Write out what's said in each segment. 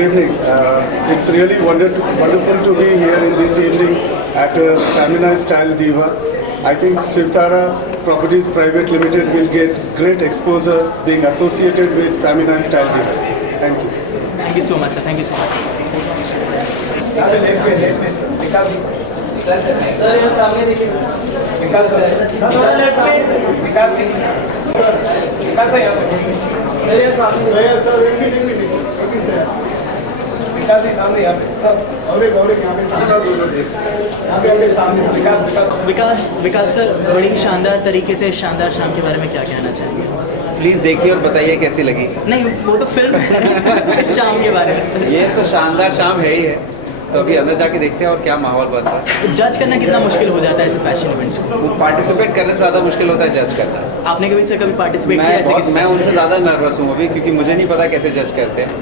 evening. It's really wonderful to be here in this evening at Feminine Style Diva. I think Sivtara Properties Private Limited will get great exposure being associated with Feminine Style Diva. Thank you. Thank you so much, sir. Thank you so much. विकास सर, बड़ी शानदार तरीके से शानदार शाम के बारे में क्या कहना चाहेंगे? प्लीज़ देखिए और बताइए कैसी लगी। नहीं, वो तो फिल्म है शाम के बारे में सर। ये तो शानदार शाम है ही है, तो अभी अंदर जाके देखते हैं और क्या माहौल बन रहा है। जज करना कितना मुश्किल हो जाता है ऐसे फैशन इवेंट्स को? वो पार्टिसिपेट करने से ज़्यादा मुश्किल होता है जज करना। आपने कभी से कभी पार्टिसिपेट किया? मैं उनसे ज़्यादा नर्वस हूँ अभी, क्योंकि मुझे नहीं पता कैसे जज करते हैं।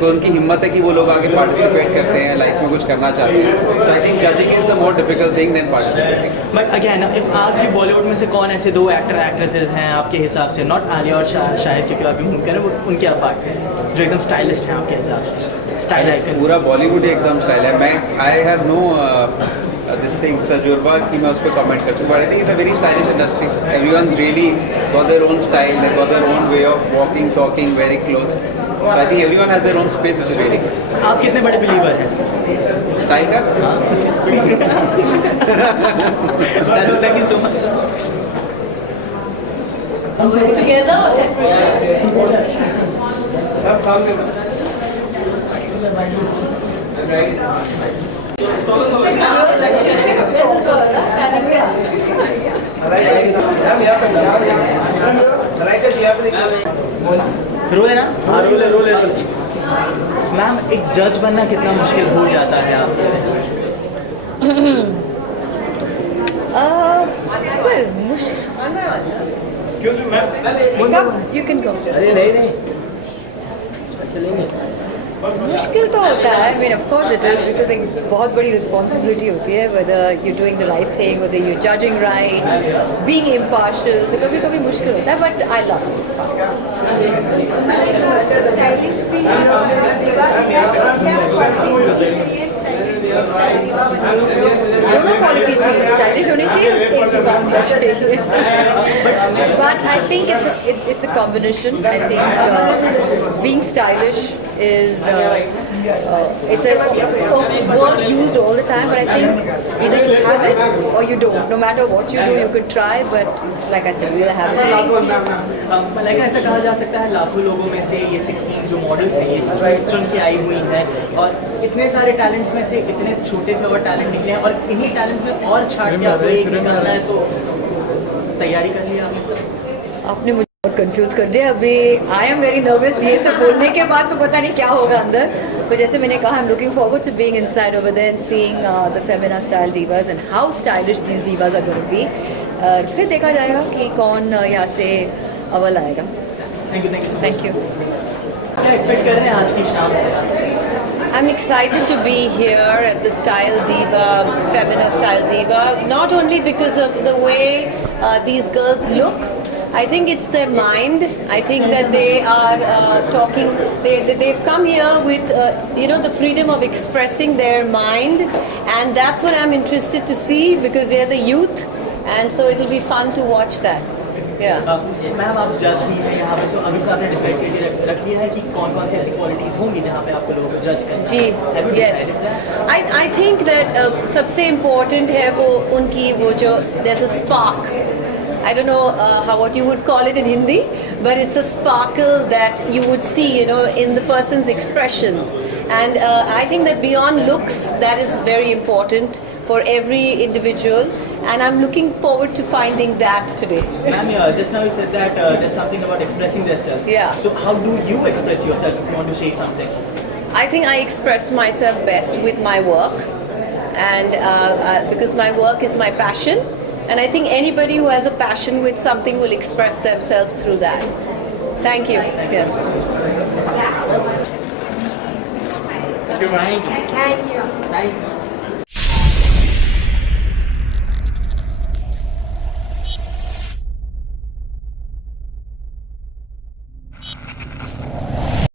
तो उनकी हिम्मत है कि वो लोग आगे पार्टिसिपेट करते हैं, लाइफ में कुछ करना चाहते हैं। So I think judging is the more difficult thing than participating. But again, if आज भी बॉलीवुड में से कौन ऐसे दो एक्टर एक्ट्रेसेस हैं आपके हिसाब से, नॉट आलिया और शाहिद, क्योंकि अभी उनके ना उनके अपार्ट जो एकदम स्टाइलिस्ट हैं आपके हिसाब से, स्टाइल आइकन? पूरा बॉलीवुड एकदम स्टाइल है। मैं I have no this thing तजुर्बा कि मैं उस पर कमेंट कर सकूँ, but I think it's a very stylish industry. Everyone really got their own style, got their own way of walking, talking, wearing clothes. So I think everyone has their own space, which is really good. आप कितने बड़े बिलीवर हैं style का? Thank you so much. Together or separate? Role है ना? हाँ, रोल है। मैम, एक जज बनना कितना मुश्किल हो जाता है आपके? Well, you can go. अरे नहीं मुश्किल तो होता है, I mean of course it is, because एक बहुत बड़ी responsibility होती है, whether you're doing the right thing, whether you're judging right, being impartial, तो कभी कभी मुश्किल होता है, but I love it, it's fun. Stylish भी दोनों क्वालिटी चाहिए, स्टाइलिश होनी चाहिए, होना चाहिए। But I think it's a combination. I think being stylish is it's a word used all the time, but I think either you have it or you don't. No matter what you do, you could try, but like I said, you either have it. लेकिन ऐसा कहा जा सकता है लाखों लोगों में से ये 16 जो मॉडल्स हैं ये चुन के आई हुई हैं, और इतने सारे टैलेंट्स में से इतने छोटे से और टैलेंट निकले हैं, और इन्हीं टैलेंट में और छाट के आपको एक निकालना है, तो तैयारी कर लिया आपने? सर, आपने मुझे बहुत कंफ्यूज कर दिया अभी। आई एम वेरी नर्वस, ये सब बोलने के बाद तो पता नहीं क्या होगा अंदर, पर जैसे मैंने कहा, I am looking forward to being inside over there and seeing the Femina style divas and how stylish these divas are going to be. फिर देखा जाएगा कि कौन यहाँ से अव्वल आएगा। Thank you so much. Thank you. क्या एक्सपेक्ट कर रहे हैं आज की शाम से? I'm excited to be here at the Style Diva, Femina Style Diva, not only because of the way these girls look. I think it's their mind. I think that they are talking. They've come here with the freedom of expressing their mind, and that's what I'm interested to see, because they're the youth, and so it'll be fun to watch that. Yeah. Ma'am, आप जज भी हैं यहाँ पे, सो अभी से आपने डिसाइड करके रख लिया है कि कौन कौन सी ऐसी क्वालिटीज़ होंगी जहाँ पे आपको लोग जज करें? जी, yes. I think that सबसे important है वो उनकी वो जो there's a spark. I don't know what you would call it in Hindi, but it's a sparkle that you would see, in the person's expressions. And I think that beyond looks, that is very important for every individual. And I'm looking forward to finding that today. Ma'am, just now you said that there's something about expressing themselves. Yeah. So how do you express yourself if you want to say something? I think I express myself best with my work, and because my work is my passion, and I think anybody who has a passion with something will express themselves through that. Thank you. Yes. Thank you. Thank you. Thank you.